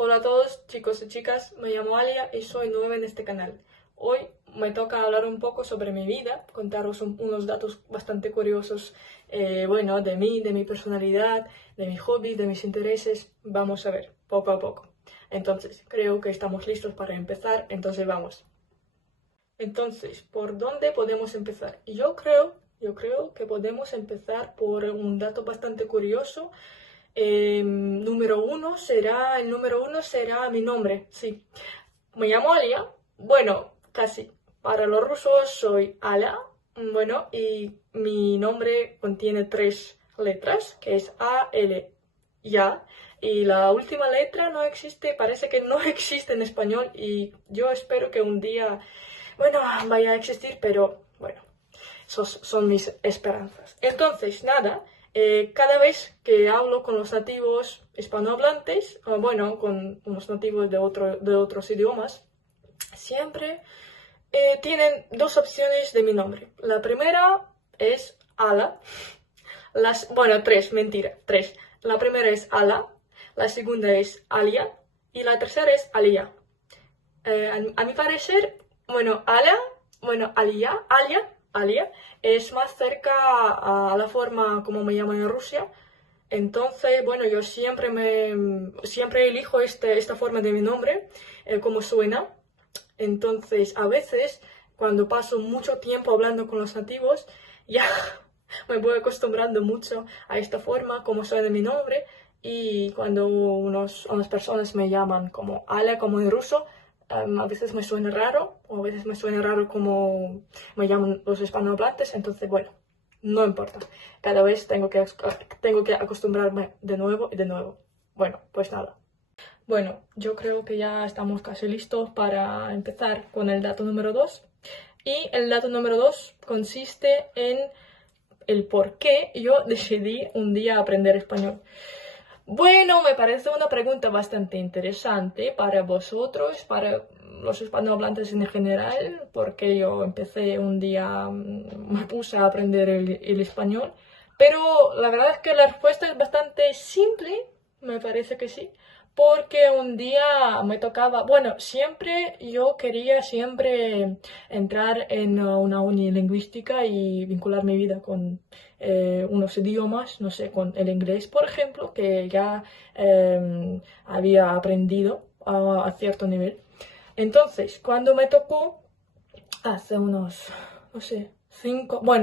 Hola a todos, chicos y chicas, me llamo Alia y soy nueva en este canal. Hoy me toca hablar un poco sobre mi vida, contaros unos datos bastante curiosos, de mí, de mi personalidad, de mis hobbies, de mis intereses. Vamos a ver, poco a poco. Entonces, creo que estamos listos para empezar, entonces vamos. Entonces, ¿por dónde podemos empezar? Yo creo que podemos empezar por un dato bastante curioso. El número uno será mi nombre, sí. Me llamo Alia, bueno, casi. Para los rusos soy Ala, bueno, y mi nombre contiene tres letras, que es A, L, Ya, y la última letra no existe, parece que no existe en español, y yo espero que un día, vaya a existir, pero bueno, esas son mis esperanzas. Entonces, nada, cada vez que hablo con los nativos hispanohablantes, o bueno, con unos nativos de otros idiomas, siempre tienen dos opciones de mi nombre. La primera es Ala. Tres, mentira, tres. La primera es Ala, la segunda es Alia y la tercera es Alia. A mi parecer, Alia, es más cerca a la forma como me llaman en Rusia. Entonces, bueno, yo siempre elijo esta forma de mi nombre, como suena. Entonces, a veces, cuando paso mucho tiempo hablando con los nativos, ya me voy acostumbrando mucho a esta forma, como suena mi nombre. Y cuando unas personas me llaman como Ala, como en ruso, a veces me suena raro, o a veces me suena raro como me llaman los hispanohablantes. Entonces, bueno, no importa. Cada vez tengo que acostumbrarme de nuevo y de nuevo. Bueno, pues nada. Bueno, yo creo que ya estamos casi listos para empezar con el dato número 2. Y el dato número 2 consiste en el por qué yo decidí un día aprender español. Bueno, me parece una pregunta bastante interesante para vosotros, para los hispanohablantes en general, porque yo empecé un día, me puse a aprender el español, pero la verdad es que la respuesta es bastante simple, me parece que sí, porque un día me tocaba, yo quería siempre entrar en una unilingüística y vincular mi vida con unos idiomas, no sé, con el inglés, por ejemplo, que ya había aprendido a cierto nivel. Entonces, cuando me tocó, hace unos, no sé,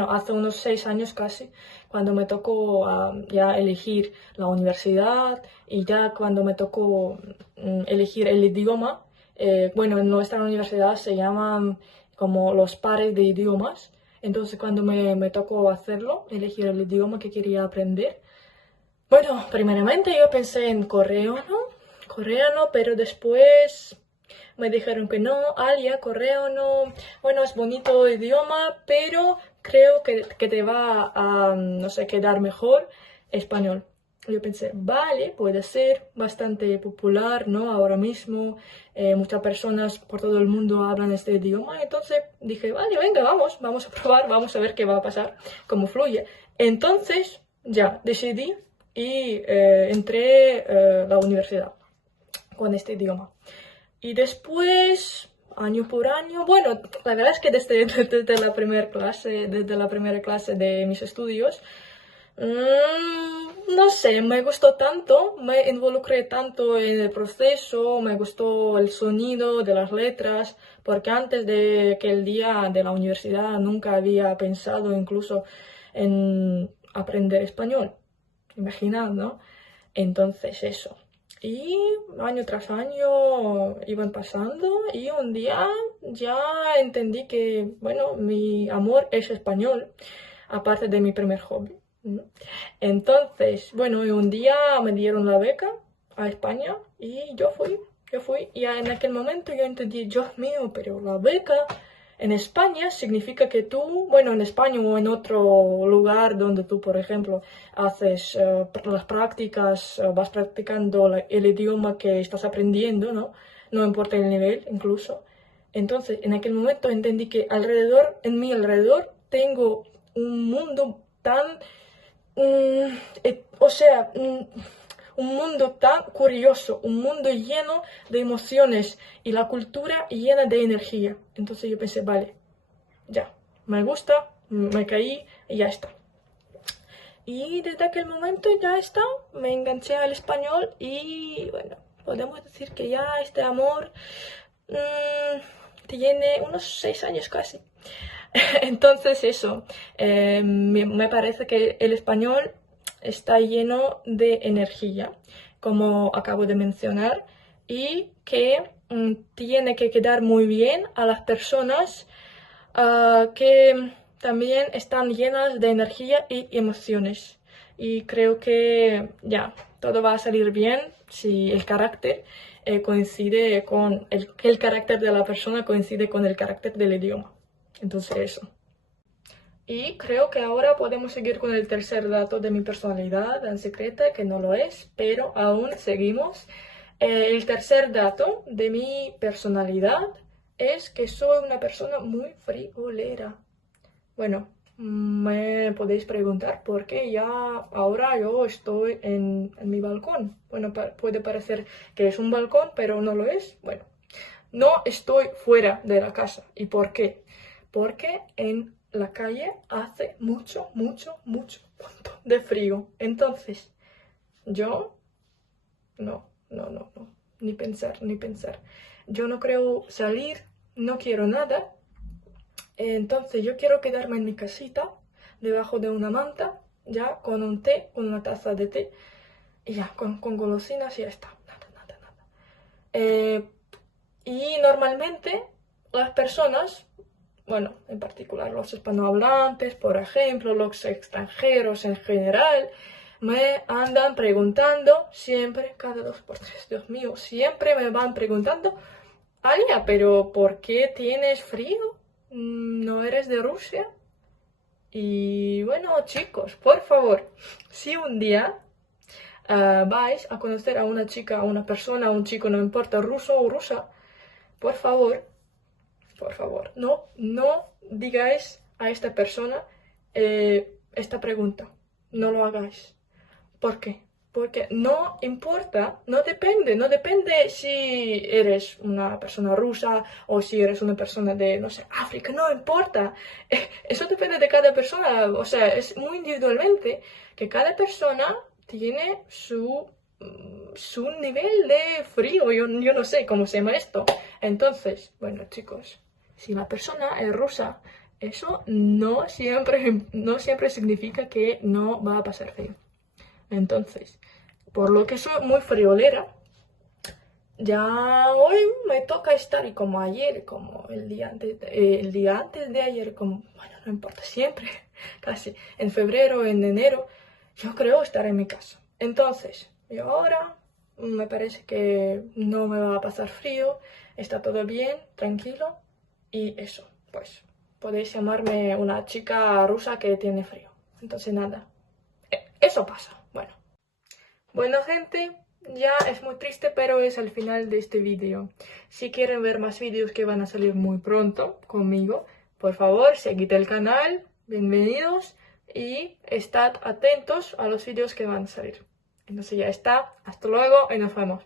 hace unos 6 años casi, cuando me tocó ya elegir la universidad y ya cuando me tocó elegir el idioma, en nuestra universidad se llaman como los pares de idiomas. Entonces, cuando me tocó hacerlo, elegir el idioma que quería aprender, bueno, primeramente yo pensé en coreano, pero después me dijeron que no, Alia, coreano, bueno, es bonito idioma, pero creo que te va a, no sé, quedar mejor español. Yo pensé, vale, puede ser bastante popular, ¿no? Ahora mismo muchas personas por todo el mundo hablan este idioma, entonces dije, vale, venga, vamos a probar, vamos a ver qué va a pasar, cómo fluye. Entonces, ya, decidí y entré a la universidad con este idioma. Y después, año por año, bueno, la verdad es que desde la primera clase de mis estudios, no sé, me gustó tanto, me involucré tanto en el proceso, me gustó el sonido de las letras, porque antes de que el día de la universidad nunca había pensado incluso en aprender español. Imaginad, ¿no? Entonces eso. Y año tras año iban pasando y un día ya entendí que, bueno, mi amor es español, aparte de mi primer hobby, ¿no? Entonces, bueno, y un día me dieron la beca a España y yo fui y en aquel momento yo entendí, Dios mío, pero la beca en España significa que tú, bueno, en España o en otro lugar donde tú, por ejemplo, haces las prácticas, vas practicando el idioma que estás aprendiendo, ¿no? No importa el nivel, incluso. Entonces, en aquel momento entendí que en mi alrededor, tengo un mundo tan, mm, o sea, un mundo tan curioso, un mundo lleno de emociones y la cultura llena de energía. Entonces yo pensé, vale, ya, me gusta, me caí y ya está. Y desde aquel momento ya está, me enganché al español y bueno, podemos decir que ya este amor tiene unos 6 años casi. Entonces eso, me parece que el español está lleno de energía, como acabo de mencionar, y que tiene que quedar muy bien a las personas que también están llenas de energía y emociones. Y creo que ya, todo va a salir bien si el carácter coincide con el carácter de la persona coincide con el carácter del idioma. Entonces eso. Y creo que ahora podemos seguir con el tercer dato de mi personalidad tan secreta, que no lo es, pero aún seguimos. El tercer dato de mi personalidad es que soy una persona muy friolera. Bueno, me podéis preguntar por qué ya ahora yo estoy en mi balcón. Bueno, puede parecer que es un balcón, pero no lo es. Bueno, no estoy fuera de la casa. ¿Y por qué? Porque en la calle hace mucho, mucho, mucho montón de frío. Entonces, yo no, ni pensar, ni pensar. Yo no creo salir, no quiero nada. Entonces, yo quiero quedarme en mi casita, debajo de una manta, ya con un té, con una taza de té, y ya, con golosinas y ya está. Nada. Y normalmente las personas, bueno, en particular los hispanohablantes, por ejemplo, los extranjeros en general, me andan preguntando siempre, cada 2 por 3, Dios mío, siempre me van preguntando, Alia, pero ¿por qué tienes frío? ¿No eres de Rusia? Y bueno, chicos, por favor, si un día vais a conocer a una chica, a una persona, a un chico, no importa, ruso o rusa, por favor, no digáis a esta persona esta pregunta. No lo hagáis. ¿Por qué? Porque no importa, no depende si eres una persona rusa o si eres una persona de, no sé, África, no importa. Eso depende de cada persona, o sea, es muy individualmente que cada persona tiene su nivel de frío, yo no sé cómo se llama esto. Entonces, bueno, chicos, si la persona es rusa, eso no siempre significa que no va a pasar frío. Entonces, por lo que soy muy friolera, ya hoy me toca estar, y como ayer, como el día antes de ayer, como, bueno, no importa, siempre, casi, en febrero, en enero, yo creo estar en mi casa. Entonces, yo ahora me parece que no me va a pasar frío, está todo bien, tranquilo, y eso, pues, podéis llamarme una chica rusa que tiene frío. Entonces, nada, eso pasa, bueno. Bueno, gente, ya es muy triste, pero es el final de este vídeo. Si quieren ver más vídeos que van a salir muy pronto conmigo, por favor, seguid el canal, bienvenidos y estad atentos a los vídeos que van a salir. Entonces ya está, hasta luego y nos vemos.